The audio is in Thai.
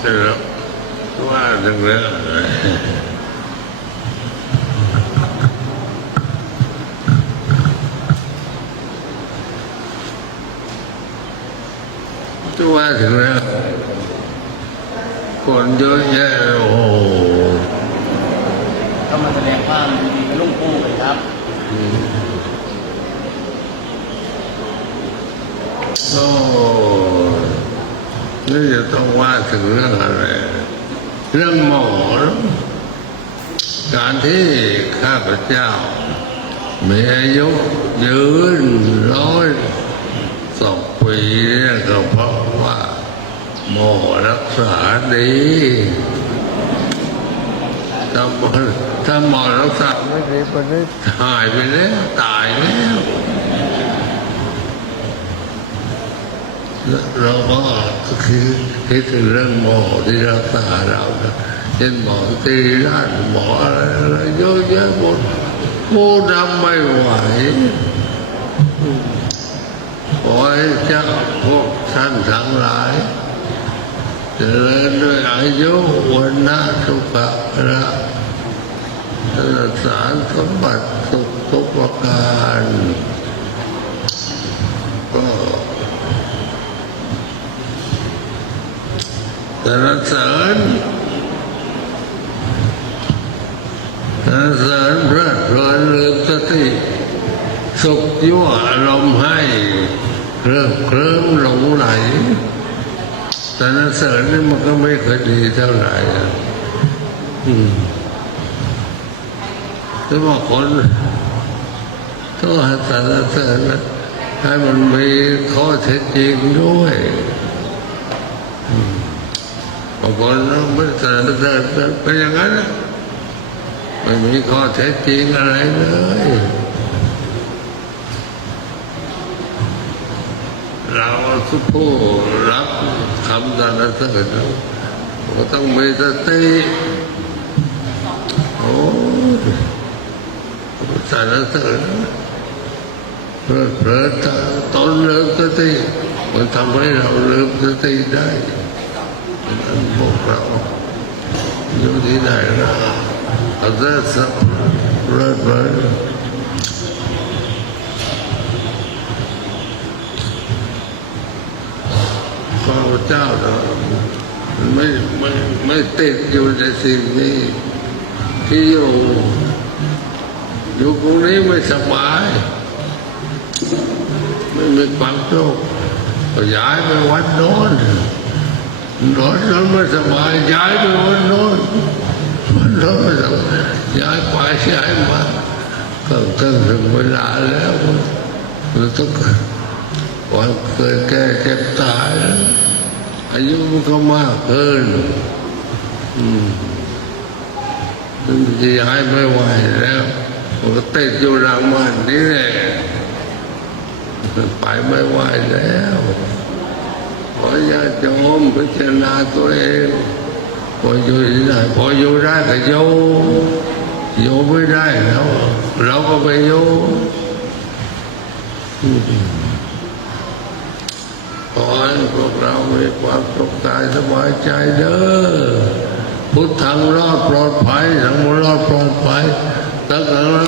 เสร็จแล้วว่าถึงแล้วจะว่าถึงแล้วคนเยอะแยะโอ้โหก็มาแสดงความยินดีกับลุงปู่เลยครับโอ้ นี่จะต้องว่าถึงเรื่องอะไร เรื่องหมอนการที่ข้าพเจ้ามีอายุยืนร้อยสองปีเนี่ยก็เพราะว่า หมอรักษาดีถ้าหมอถ้าหมอรักษาไม่ดีคนนี้หายไปแล้ว ตายแล้ว เราก็คือคิดถึงเรื่องหมอที่รักษาเรานะเช่นหมอตีร่านหมออะไรอะไรเยอะแยะหมดผู้ทำไม่ไหวขอให้เจ้าพวกท่านทั้งหลายเจริญด้วยอายุวันนะสุขะระสารสมบัติสุขทุกประการก็ สรรเสริญสรรเสริญเพลิดเพลินลืมสติ สุขยั่วอารมณ์ให้เคลิ้มเคลิ้มหลงไหลสรรเสริญนี่มันก็ไม่เคยดีเท่าไหร่อะอืมแต่ว่าคนต้องห้สรรเสริญนให้มันมีข้อเท็จจริงด้วย คนไม่สรรเสริญเป็นอย่างนั้นไม่มีข้อเท็จจริงอะไรเลยเราทุกผู้รับคำสรรเสริญก็ต้องมีสติโอ้สรรเสริญเพลิดเพลินตอนลืมสติมันทำให้เราลืมสติได้ พวกเราอยู่ที่ไหนนะอาจจะสับเรื่อยๆข้าพเจ้าเราไม่ไม่ไม่ติดอยู่ในสิ่งนี้ที่อยู่อยู่ตรงนี้ไม่สบาย ไม่มีความสุขก็ย้ายไปวัดโน้น นอนนั้นไม่สบายย้ายไปวันน้นวันโน้นไม่สบายย้ายไปย้ายมาก็ตั้งถึงเวลาแล้วเราต้องวันเกิดแก่เจ็บตายอายุมันก็มากเกินอืมมันจะย้ายไม่ไหวแล้วมันก็ติดอยู่รางมันนี่แหละไปไม่ไหวแล้ว ญาติโยมพิจารณาตัวเองพออยู่ไหนพออยู่ได้ก็อยู่อยู่ไม่ได้แล้ว เราก็ไปอยู่ขอให้พวกเรามีความสุขกายสบายใจเด้อพุทธังรอดปลอดภัยสังฆรอดปลอดภัยสังฆรอดปลอดภัย